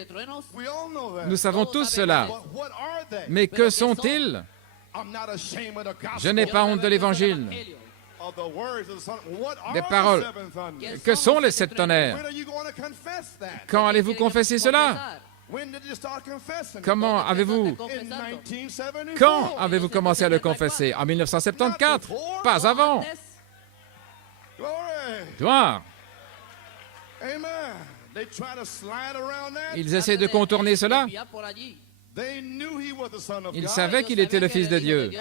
Nous savons tous cela. Mais que sont-ils? Je n'ai pas honte de l'Évangile. Des paroles. Que sont les 7 tonnerres? Quand allez-vous confesser cela? Comment avez-vous... Quand avez-vous commencé à le confesser? En 1974? Pas avant. Gloire. Ils essaient de contourner cela. Ils savaient qu'il était le Fils de Dieu.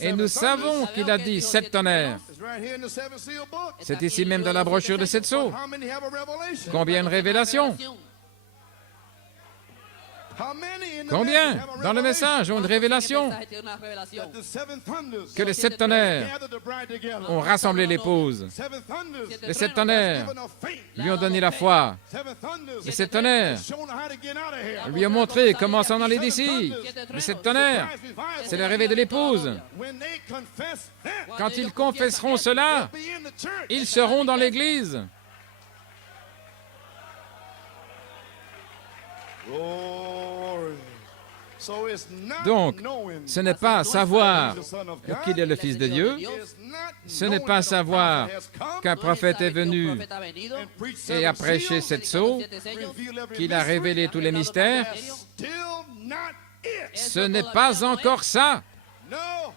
Et nous savons qu'il a dit 7 tonnerres. C'est ici même dans la brochure de 7 sceaux. Combien de révélations? Combien dans le message ont une révélation que les 7 tonnerres ont rassemblé l'épouse. Les 7 tonnerres lui ont donné la foi. Les 7 tonnerres lui ont montré comment s'en aller d'ici. Les 7 tonnerres, c'est le réveil de l'épouse. Quand ils confesseront cela, ils seront dans l'Église. Donc, ce n'est pas savoir qu'il est le Fils de Dieu, ce n'est pas savoir qu'un prophète est venu et a prêché 7 sceaux, qu'il a révélé tous les mystères. Ce n'est pas encore ça.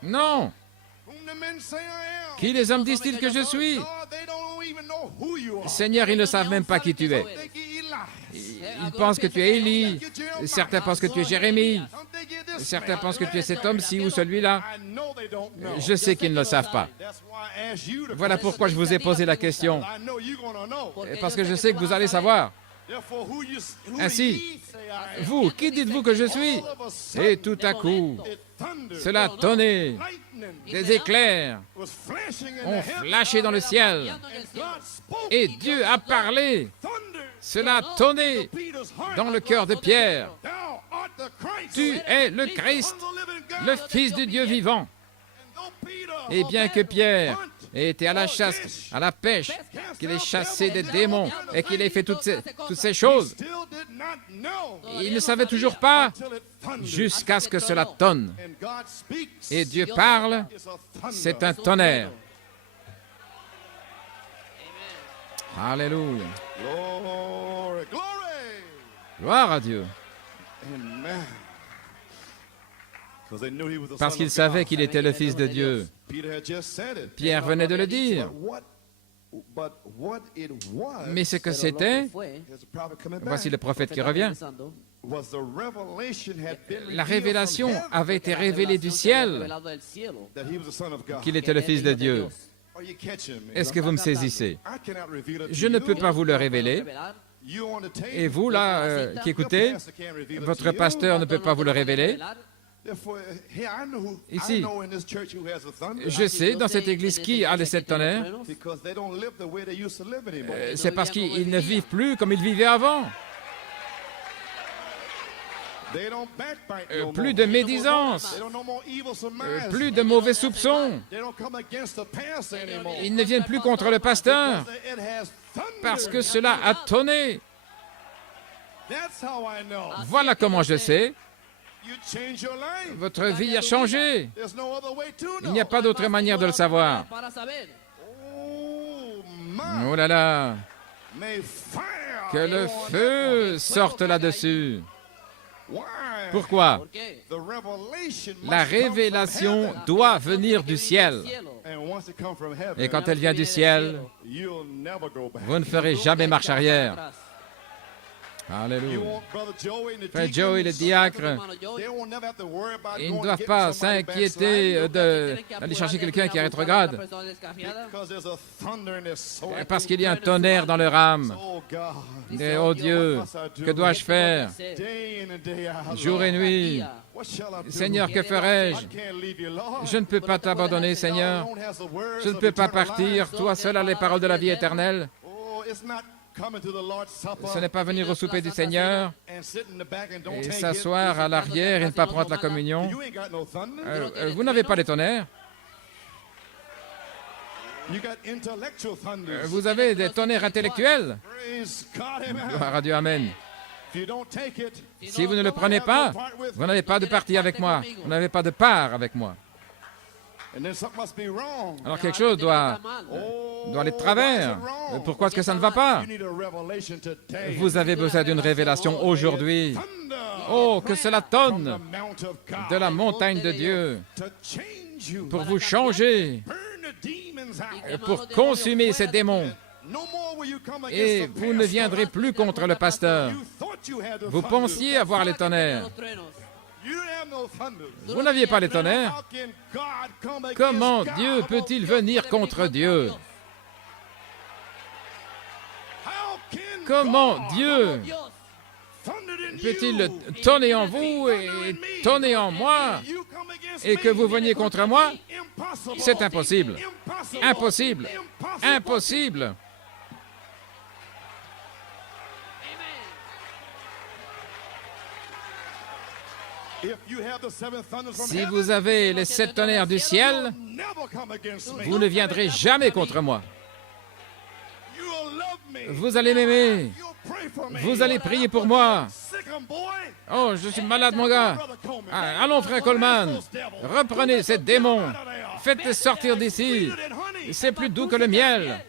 Non. Qui les hommes disent-ils que je suis? Seigneur, ils ne savent même pas qui tu es. Ils pensent que tu es Élie, certains pensent que tu es Jérémie, certains pensent que tu es cet homme-ci ou celui-là. Je sais qu'ils ne le savent pas. Voilà pourquoi je vous ai posé la question, parce que je sais que vous allez savoir. Ainsi, vous, qui dites-vous que je suis? Et tout à coup, cela tonnait, des éclairs ont flashé dans le ciel, et Dieu a parlé. Cela tonnait dans le cœur de Pierre. Tu es le Christ, le Fils du Dieu vivant. Et bien que Pierre ait été à la chasse, à la pêche, qu'il ait chassé des démons et qu'il ait fait toutes ces choses, il ne savait toujours pas jusqu'à ce que cela tonne. Et Dieu parle, c'est un tonnerre. Alléluia. Gloire à Dieu. Parce qu'il savait qu'il était le Fils de Dieu. Pierre venait de le dire. Mais ce que c'était, voici le prophète qui revient. La révélation avait été révélée du ciel qu'il était le Fils de Dieu. Est-ce que vous me saisissez? Je ne peux pas vous le révéler. Et vous, là, qui écoutez, votre pasteur ne peut pas vous le révéler. Ici, je sais dans cette église qui a les 7 tonnerres. C'est parce qu'ils ne vivent plus comme ils vivaient avant. Plus de médisance, plus de mauvais soupçons. Ils ne viennent plus contre le pasteur parce que cela a tonné. Voilà comment je sais. Votre vie a changé. Il n'y a pas d'autre manière de le savoir. Oh là là! Que le feu sorte là-dessus. Pourquoi? La révélation doit venir du ciel. Et quand elle vient du ciel, vous ne ferez jamais marche arrière. Alléluia. Frère Joey, les diacres, ils ne doivent pas s'inquiéter d'aller chercher quelqu'un qui est rétrograde, parce qu'il y a un tonnerre dans leur âme. Et, oh Dieu, que dois-je faire jour et nuit? Seigneur, que ferai-je? Je ne peux pas t'abandonner, Seigneur. Je ne peux pas partir. Toi seul as les paroles de la vie éternelle. Ce n'est pas venir au souper du Seigneur et s'asseoir à l'arrière et ne pas prendre la communion. Vous n'avez pas les tonnerres. Vous avez des tonnerres intellectuels. Gloire à Dieu, amen. Si vous ne le prenez pas, vous n'avez pas de partie avec moi. Vous n'avez pas de part avec moi. Alors quelque chose doit aller de travers. Pourquoi est-ce que ça ne va pas? Vous avez besoin d'une révélation aujourd'hui. Oh, que cela tonne de la montagne de Dieu pour vous changer, pour consumer ces démons. Et vous ne viendrez plus contre le pasteur. Vous pensiez avoir les tonnerres. Vous n'aviez pas les tonnerres. Comment Dieu peut-il venir contre Dieu? Comment Dieu peut-il tonner en vous et tonner en moi et que vous veniez contre moi? C'est impossible. Impossible. Impossible. Si vous avez les 7 tonnerres du ciel, vous ne viendrez jamais contre moi. Vous allez m'aimer. Vous allez prier pour moi. Oh, je suis malade, mon gars. Ah, allons, frère Coleman. Reprenez ces démons. Faites-les sortir d'ici. C'est plus doux que le miel.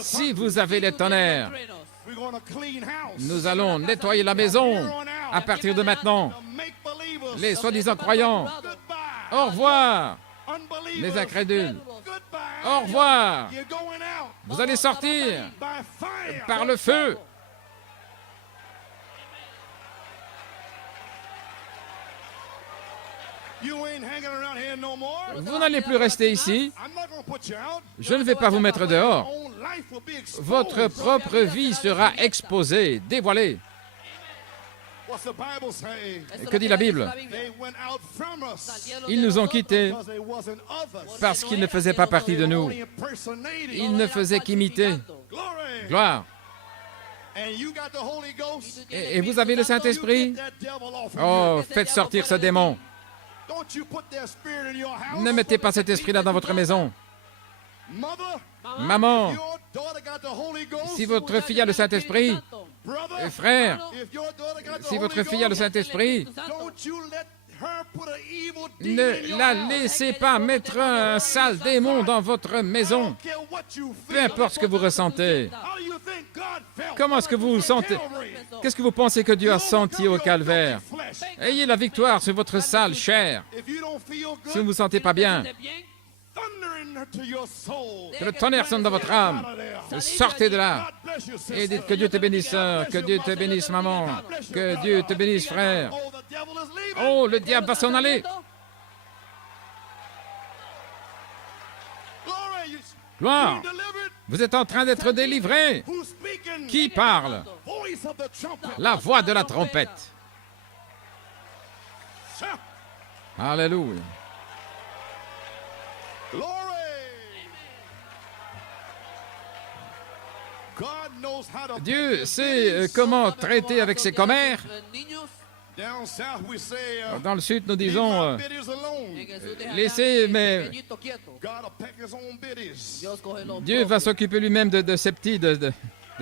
Si vous avez les tonnerres, nous allons nettoyer la maison à partir de maintenant. Les soi-disant croyants, au revoir. Les incrédules, au revoir. Vous allez sortir par le feu. Vous n'allez plus rester ici. Je ne vais pas vous mettre dehors. Votre propre vie sera exposée, dévoilée. Que dit la Bible? Ils nous ont quittés parce qu'ils ne faisaient pas partie de nous. Ils ne faisaient qu'imiter. Gloire. Et vous avez le Saint-Esprit? Oh, faites sortir ce démon. Ne mettez pas cet esprit-là dans votre maison. Maman, si votre fille a le Saint-Esprit, frère, si votre fille a le Saint-Esprit, ne la laissez pas mettre un sale démon dans votre maison. Peu importe ce que vous ressentez. Comment est-ce que vous vous sentez? Qu'est-ce que vous pensez que Dieu a senti au calvaire? Ayez la victoire sur votre sale chair. Si vous ne vous sentez pas bien, que le tonnerre sonne dans votre âme. Sortez de là. Et dites que Dieu te bénisse, sœur. Que Dieu te bénisse, maman. Que Dieu te bénisse, frère. Oh, le diable va s'en aller. Gloire. Vous êtes en train d'être délivré. Qui parle? La voix de la trompette. Alléluia. Dieu sait comment traiter avec ses commères. Dans le sud, nous disons laissez, mais Dieu va s'occuper lui-même de ses petits, de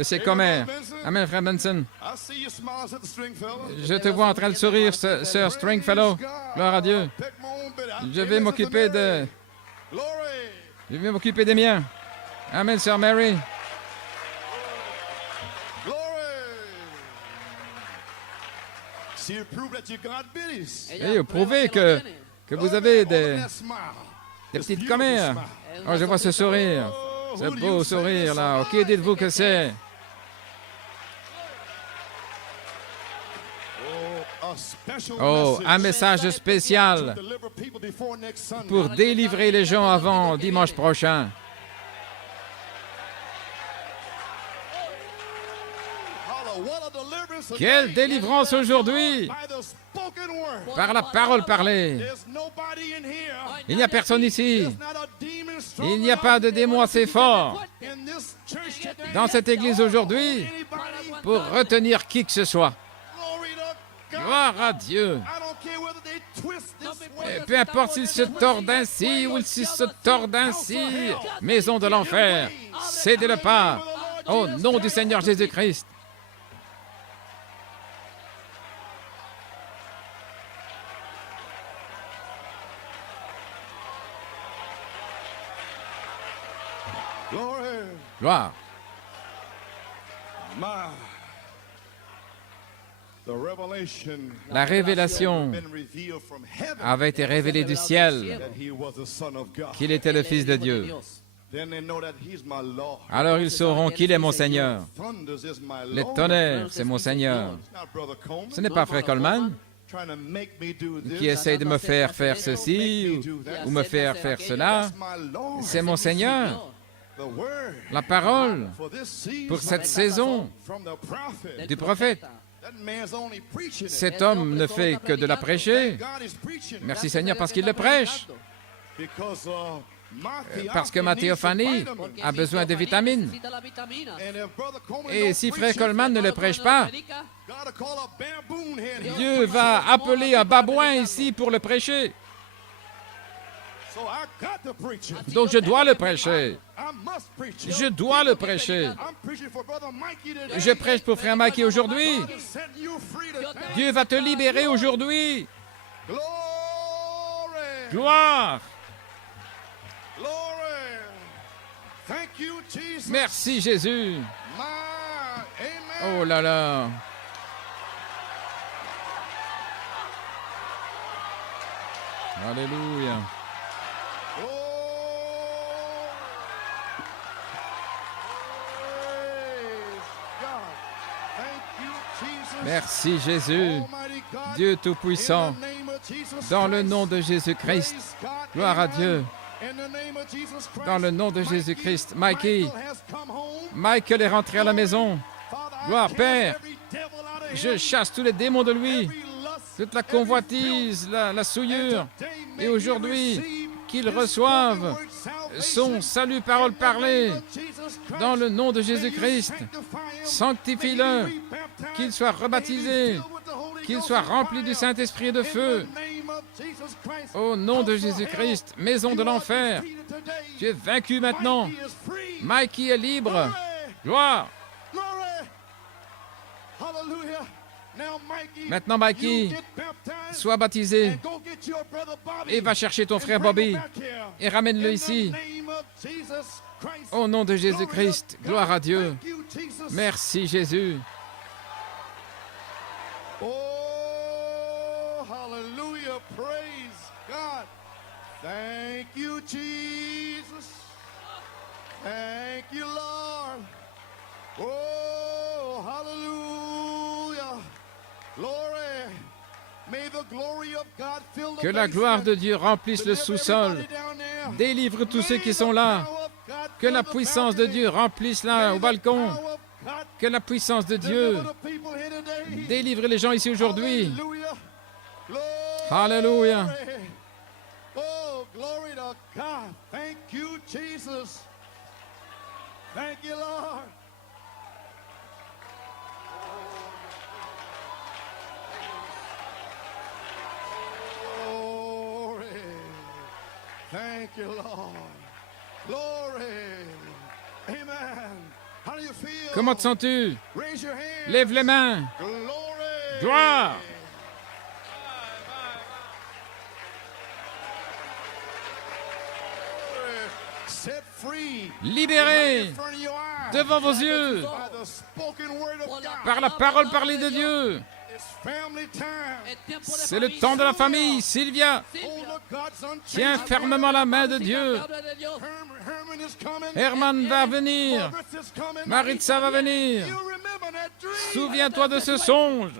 ses commères. Amen, frère Benson. Je te vois en train de sourire, sœur Stringfellow. Gloire à Dieu. Je vais m'occuper des miens. Amen, sœur Mary. Et vous prouvez que vous avez des petites commères. Oh, je vois ce sourire. Ce beau sourire là. Ok, dites-vous que c'est. Oh, un message spécial pour délivrer les gens avant dimanche prochain. Quelle délivrance aujourd'hui par la parole parlée. Il n'y a personne ici. Il n'y a pas de démon assez fort dans cette église aujourd'hui pour retenir qui que ce soit. Gloire à Dieu. Et peu importe s'il se tord ainsi ou s'il se tord ainsi, maison de l'enfer, cédez le pas au nom du Seigneur Jésus-Christ. Gloire. La révélation avait été révélée du ciel qu'il était le Fils de Dieu. Alors ils sauront qu'il est mon Seigneur. Les tonnerres, c'est mon Seigneur. Ce n'est pas Frère Coleman qui essaye de me faire faire ceci ou me faire faire cela. C'est mon Seigneur. La parole pour cette saison du prophète. Cet homme ne fait que de la prêcher. Merci Seigneur parce qu'il le prêche. Parce que ma théophanie a besoin de vitamines. Et si Frère Coleman ne le prêche pas, Dieu va appeler un babouin ici pour le prêcher. Donc je dois le prêcher. Je dois le prêcher. Je prêche pour Frère Mikey aujourd'hui. Dieu va te libérer aujourd'hui. Gloire. Merci Jésus. Oh là là. Alléluia. Merci Jésus, Dieu Tout-Puissant, dans le nom de Jésus-Christ. Gloire à Dieu. Dans le nom de Jésus-Christ. Michael est rentré à la maison. Gloire, Père. Je chasse tous les démons de lui, toute la convoitise, la souillure. Et aujourd'hui, qu'il reçoive son salut, parole parlée, dans le nom de Jésus-Christ. Sanctifie-le, qu'il soit rebaptisé, qu'il soit rempli du Saint-Esprit et de feu. Au nom de Jésus-Christ, maison de l'enfer, tu es vaincu maintenant. Mikey est libre. Gloire. Maintenant, Mikey, sois baptisé et va chercher ton frère Bobby et ramène-le ici. Au nom de Jésus-Christ, gloire à Dieu. Merci Jésus. Oh, hallelujah, praise God. Thank you, Jesus. Thank you, Lord. Oh, hallelujah. Glory. May the glory of God fill the Que la gloire de Dieu remplisse le sous-sol. Délivre tous ceux qui sont là. Que la puissance de Dieu remplisse là au balcon. Que la puissance de Dieu délivre les gens ici aujourd'hui. Alléluia. Oh, glory to God. Thank you, Jesus. Thank you, Lord. Glory. Thank you, Lord. Glory. Amen. How do you feel? Comment te sens-tu? Raise your hands. Lève les mains. Glory. Gloire. Set free. Libéré devant vos yeux By the spoken word of God. par la parole parlée de Dieu. It's family time. C'est le temps de la famille. Sylvia, Hold up God's unchanged tiens fermement la main de Dieu. Herman is coming. Herman va venir. Maritza is coming. Maritza va venir. You remember that dream. Souviens-toi de ce songe.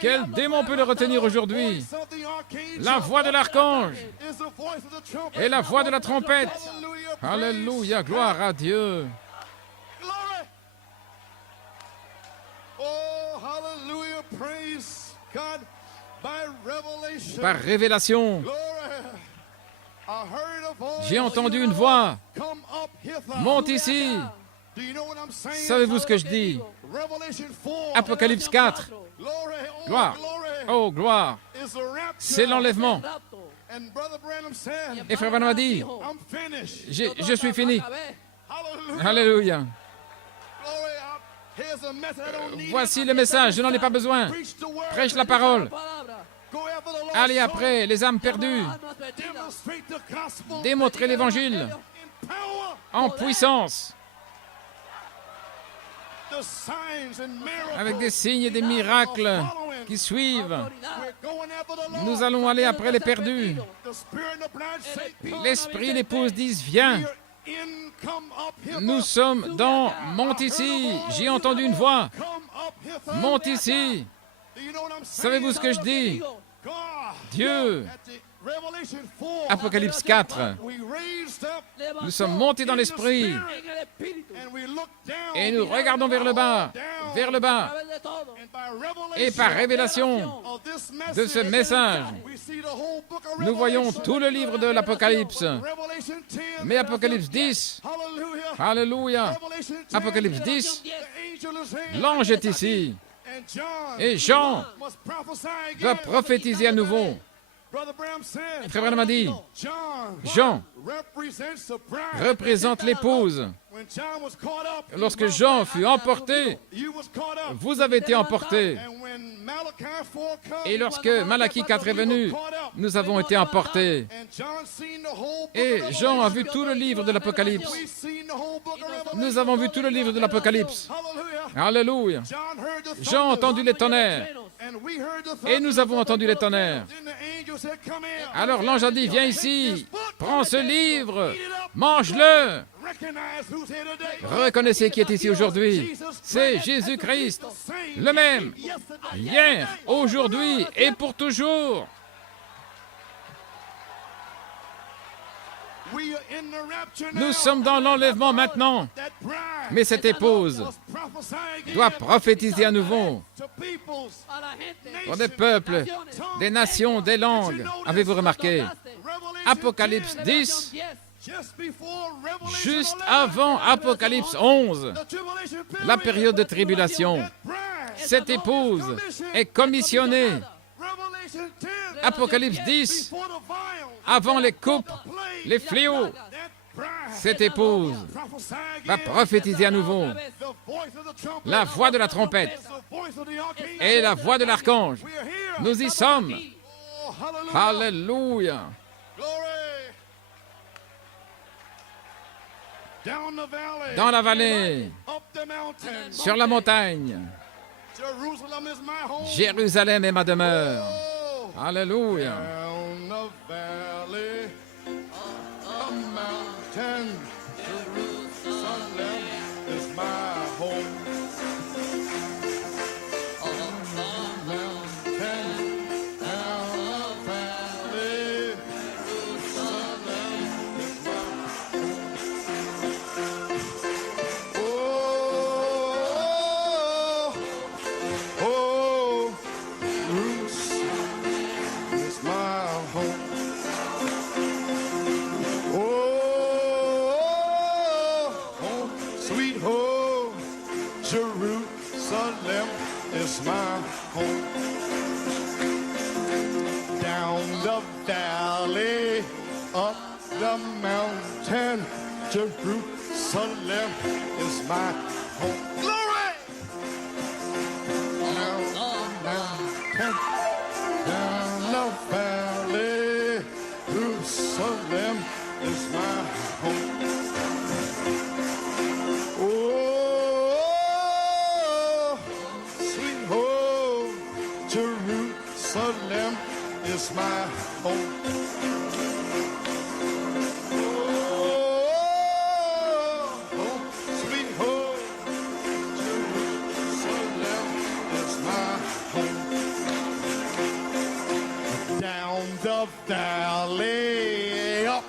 Quel démon peut le retenir aujourd'hui? La voix de l'archange et la voix de la trompette. Alléluia, gloire à Dieu. Par révélation, j'ai entendu une voix. Monte ici. Savez-vous ce que je dis? Apocalypse 4. Gloire. Oh, gloire. C'est l'enlèvement. Et Frère Branham a dit, je suis fini. Alléluia. Voici le message, je n'en ai pas besoin. Prêche la parole. Allez après les âmes perdues. Démontrez l'évangile en puissance. Avec des signes et des miracles qui suivent. Nous allons aller après les perdus. L'esprit et l'épouse disent, viens. Nous sommes dans Monte ici. J'ai entendu une voix. Monte ici. Savez-vous ce que je dis? Dieu. Apocalypse 4. Nous sommes montés dans l'esprit et nous regardons vers le bas, et par révélation de ce message, nous voyons tout le livre de l'Apocalypse. Mais Apocalypse 10, Alléluia, Apocalypse 10, l'ange est ici et Jean doit prophétiser à nouveau. Frère Branham a dit, Jean représente l'épouse. Lorsque Jean fut emporté, vous avez été emportés. Et lorsque Malachie 4 est venu, nous avons été emportés. Et Jean a vu tout le livre de l'Apocalypse. Nous avons vu tout le livre de l'Apocalypse. Alléluia. Jean a entendu les tonnerres. Et nous avons entendu les tonnerres. Alors l'ange a dit, viens ici, prends ce livre, mange-le. Reconnaissez qui est ici aujourd'hui. C'est Jésus-Christ, le même, hier, aujourd'hui et pour toujours. Nous sommes dans l'enlèvement maintenant, mais cette épouse doit prophétiser à nouveau pour des peuples, des nations, des langues. Avez-vous remarqué? Apocalypse 10, juste avant Apocalypse 11, la période de tribulation. Cette épouse est commissionnée. Apocalypse 10, avant les coupes, les fléaux, cette épouse va prophétiser à nouveau. La voix de la trompette et la voix de l'archange. Nous y sommes. Alléluia. Dans la vallée, sur la montagne, Jérusalem est ma demeure. Alléluia. Jerusalem is my home. Down the valley, up the mountain, Jerusalem is my home. Glory! Down the mountain, down the valley, Jerusalem is my home. Jerusalem is my home. Oh, sweet home. Jerusalem is Dally up.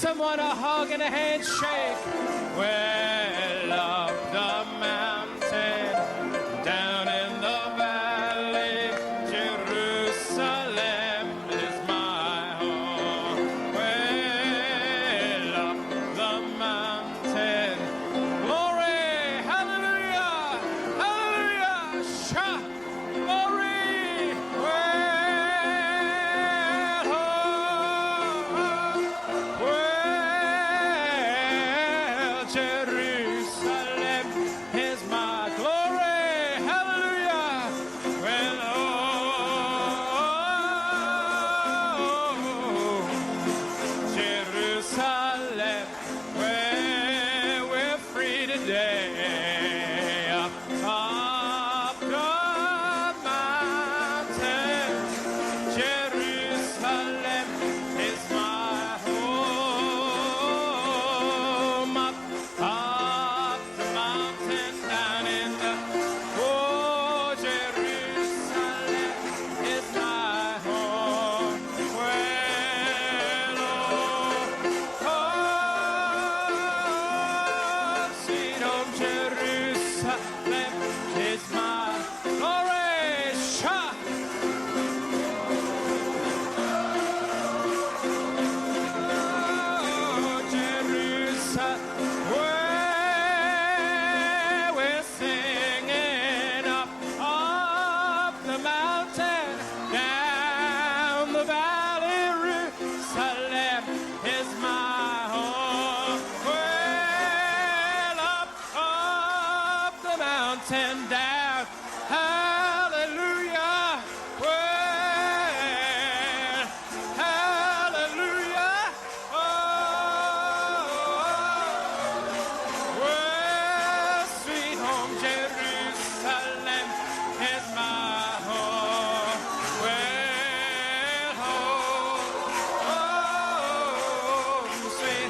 someone a hug and a handshake. Well, up the mountain, down in the valley, Jerusalem is my home. Well, up the mountain, glory, hallelujah, hallelujah, shout, glory. Well,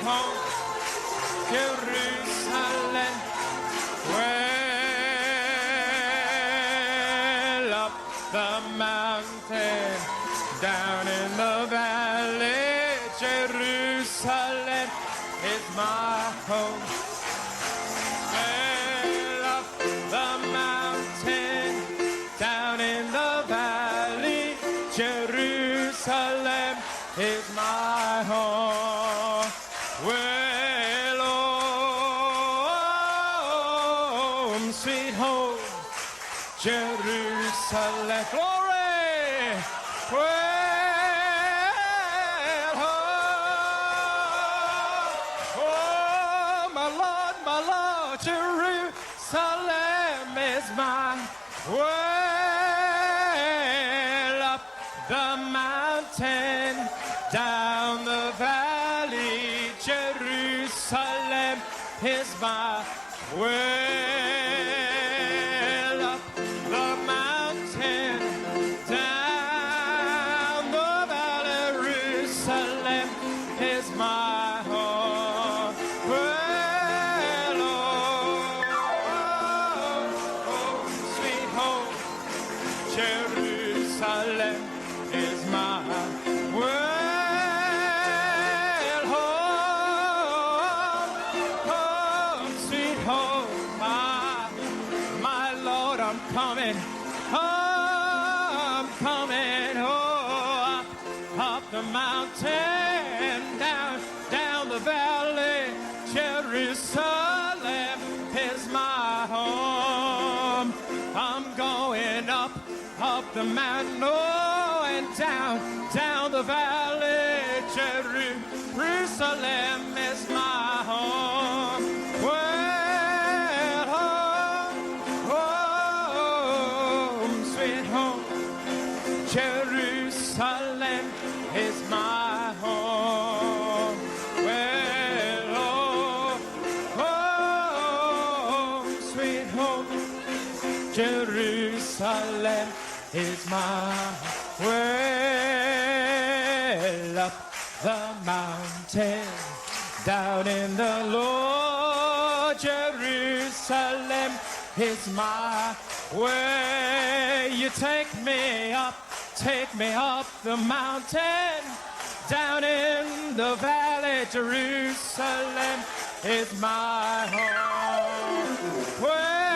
sweet home, Jerusalem. Well, up the mountain, down in the valley, Jerusalem is my home. Well, up the mountain, down in the valley, Jerusalem is my home. Well, home, sweet home, Jerusalem. Glory! Well, home, oh, my Lord, Jerusalem is mine. Well, up the mountain, down the valley, Jerusalem is my well. Up the mountain, down the valley, Jerusalem is my home. Well, oh, sweet home, Jerusalem is my well, home, sweet home, my Lord, I'm coming, oh, up the mountain, down the valley, Jerusalem is my home. I'm going up the mountain, oh, and down the valley, Jerusalem is my home. Well, home, sweet home, Jerusalem is my home. Well, home, sweet home, Jerusalem is my well. Up the mountain, down in the Lord, Jerusalem is my way. You take me up the mountain, down in the valley, Jerusalem is my home. Well,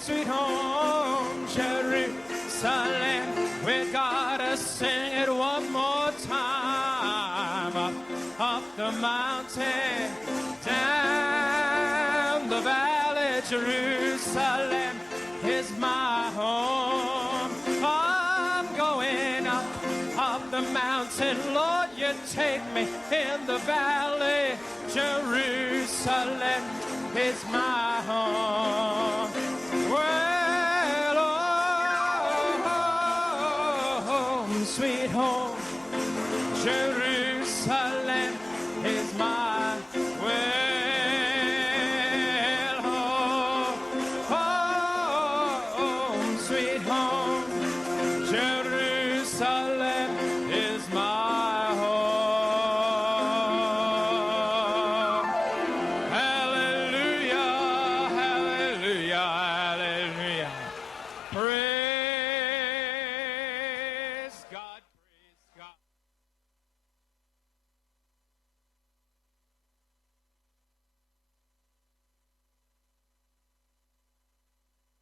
sweet home, Jerusalem. We gotta sing it one more time. Up the mountain, down the valley, Jerusalem is my home. I'm going up the mountain, Lord, you take me in the valley, Jerusalem is my home. Well, home, sweet home, Jerusalem is my well, home, sweet home, Jerusalem.